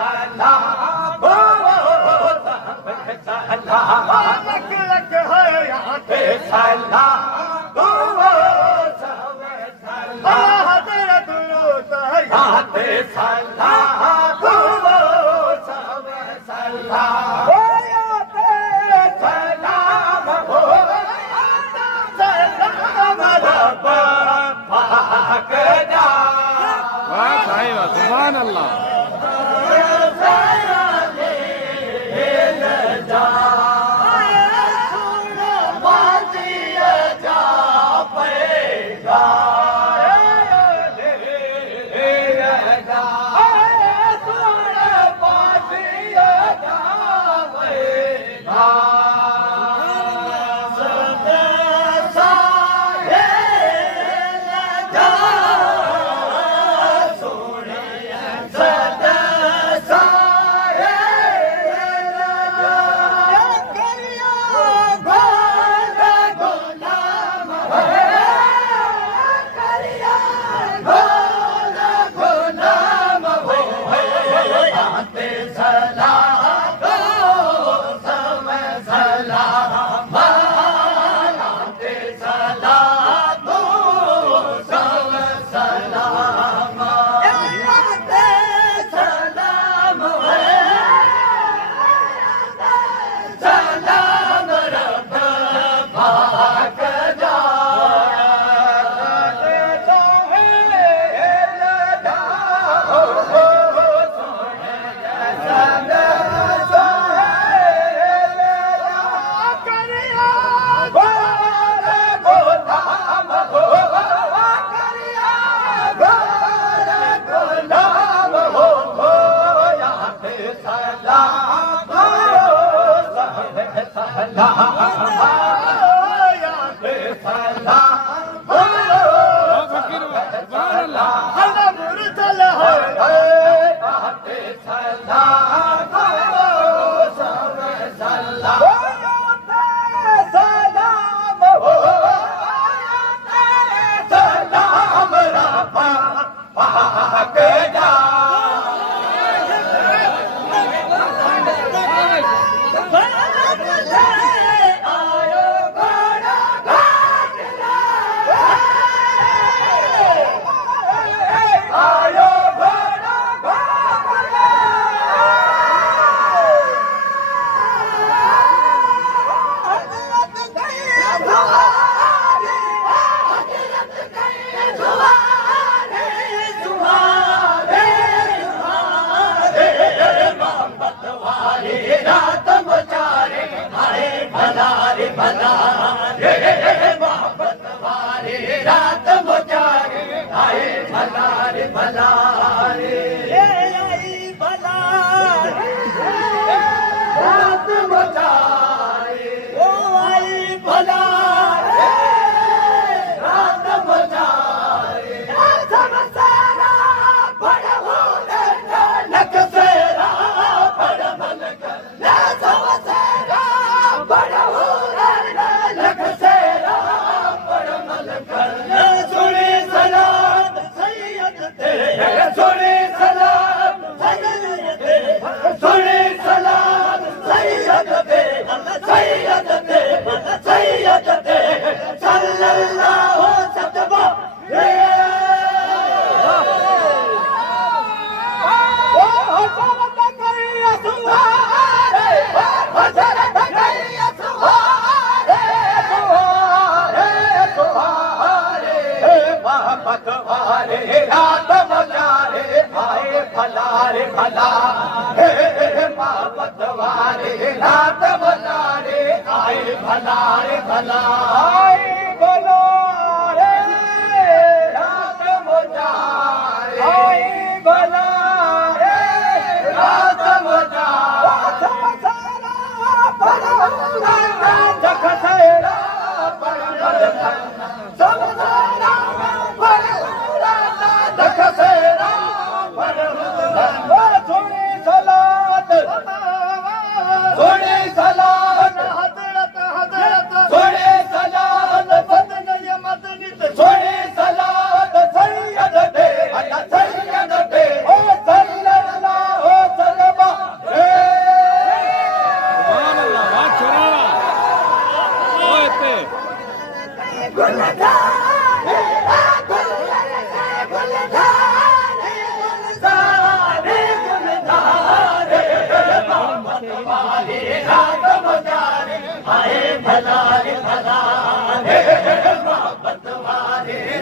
सलाम सुभान अल्लाह।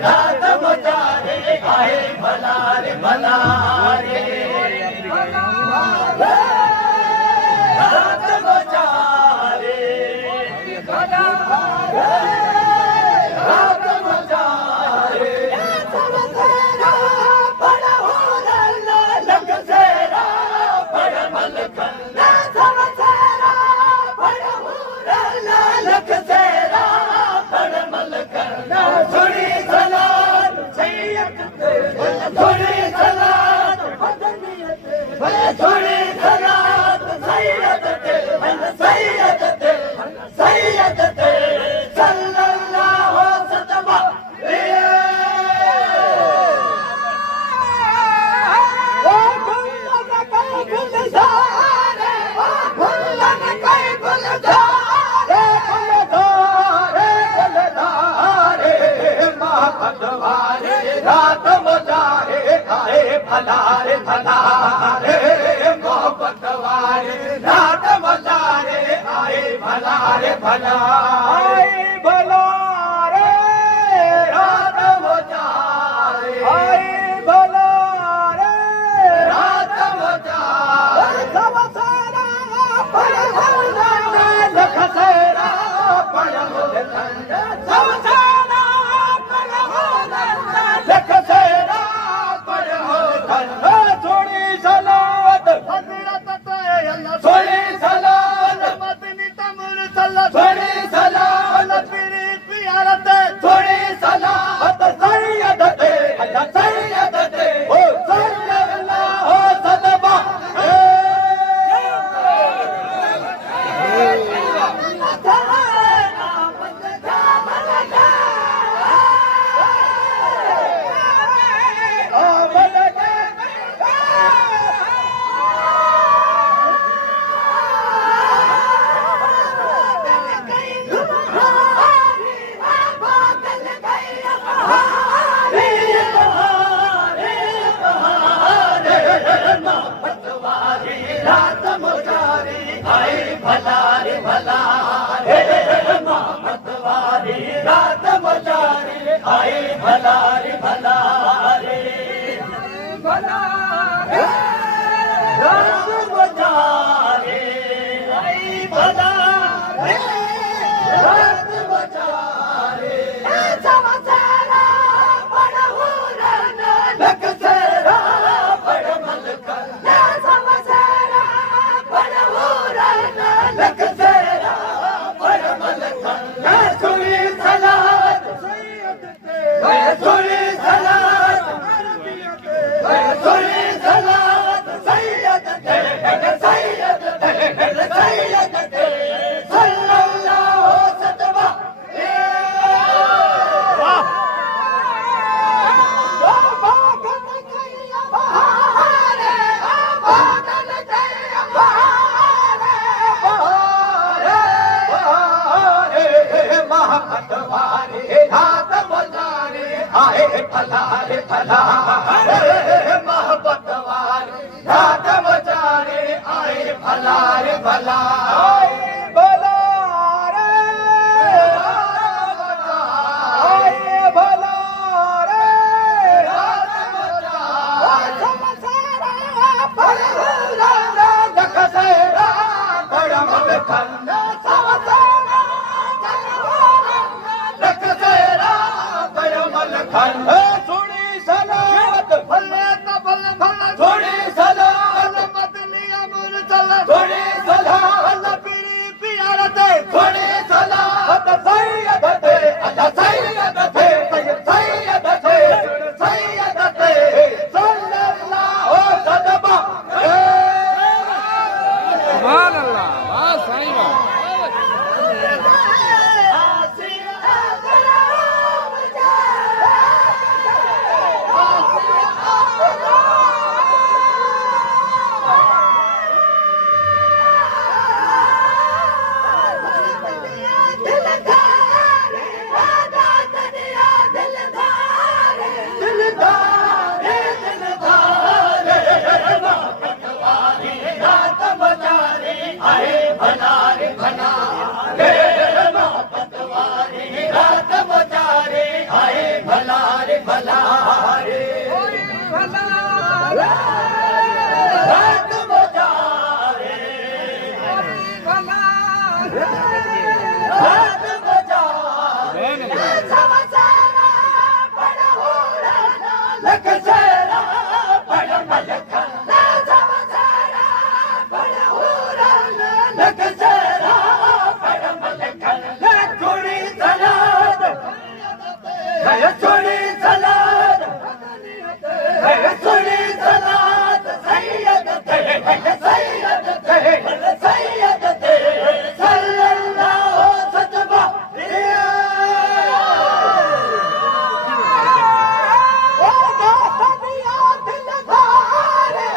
रात मचा रे आहे भला रे भला रे रात मचा रे रात मचा रे बड़ा हो लग सेरा बड़ा मलखन लख सेरा बड़ा मलखन थोड़ी सलाद सैयद थोड़ी सलाद थोड़ी सलाद सैयद सैयद सैयद सल्लल्लाहु सतबा ओ गुल्लन कई गुलजारे गुल्लन कई गुलजारे पतवारे रात मचारे आए भला रे भला रे पतवारे रात मचारे आए भला रे भला आए भला रे रात मचारे आए भला रे रात मचारे सब सारा पड़ भला लख सेरा पड़ भला सब सारा लख सेरा पड़ भला थोड़ी सलाद थोड़ी सलाद मदनी तमुर सलाद थोड़ी सलाद तेरी प्यारत थोड़ी सलाद सैयद दे सैयद दे ओ सल्लल्लाहु सतबा रात मचारी आए भला रे भला रे पतवारी रात मचारी आए भला रे भला रे भला रात मचारी आए भला रे रात मचारी समाचारा बड़ा हो रहा लख सेरा बड़ा मलखन लख सेरा बड़ा मलखन थोड़ी सलाद थोड़ी सलाद थोड़ी सलाद सैयद सैयद सैयद सल्लल्लाहु सतबा पतवारे रात मचारे आए भला रे भला पतवारे रात मचारे आए भला रे भला आए भला रे आए भला रे रात मचारे लख सेरा बड़ा मलखन लख सेरा बड़ा मलखन थोड़ी सलाद भले तो भले भले थोड़ी सलाद मदनी अमर चल थोड़ी सलाद हाथ बजा सुभान अल्लाह। लख सेरा बड़ मलखा लख सेरा बड़ मलखा थोड़ी सलाद थोड़ी सलाद थोड़ी सलाद सैयद थे सैयद थे सैयद थे सल्लल्लाहु सतबा ओ दोस्त दिया दिल धारे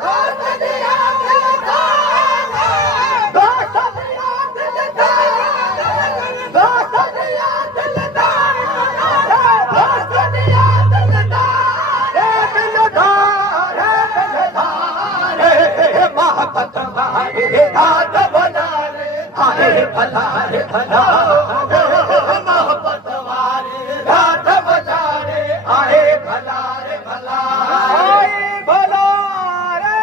दोस्त दिया दिल धारे दोस्त दिया दिल धारे दोस्त दिया दिल धारे दोस्त दिया दिल धारे मोहब्बत वाले हाथ बना रे आए भला रे भला मोहब्बत वाले हाथ बजा रे आए भला रे भला आए भला रे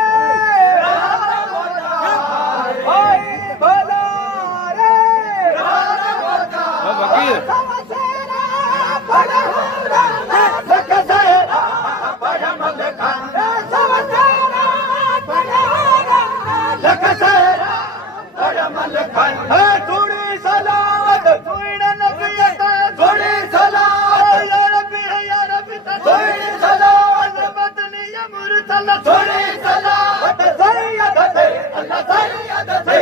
आए भला रे ओ वकील थोड़ी सलाद थोड़ी नबीयत थोड़ी सलाद या रबी है या रबी थोड़ी सलाद बदनी या मुरतला थोड़ी सलाद सैयद थे अल्लाह सैयद थे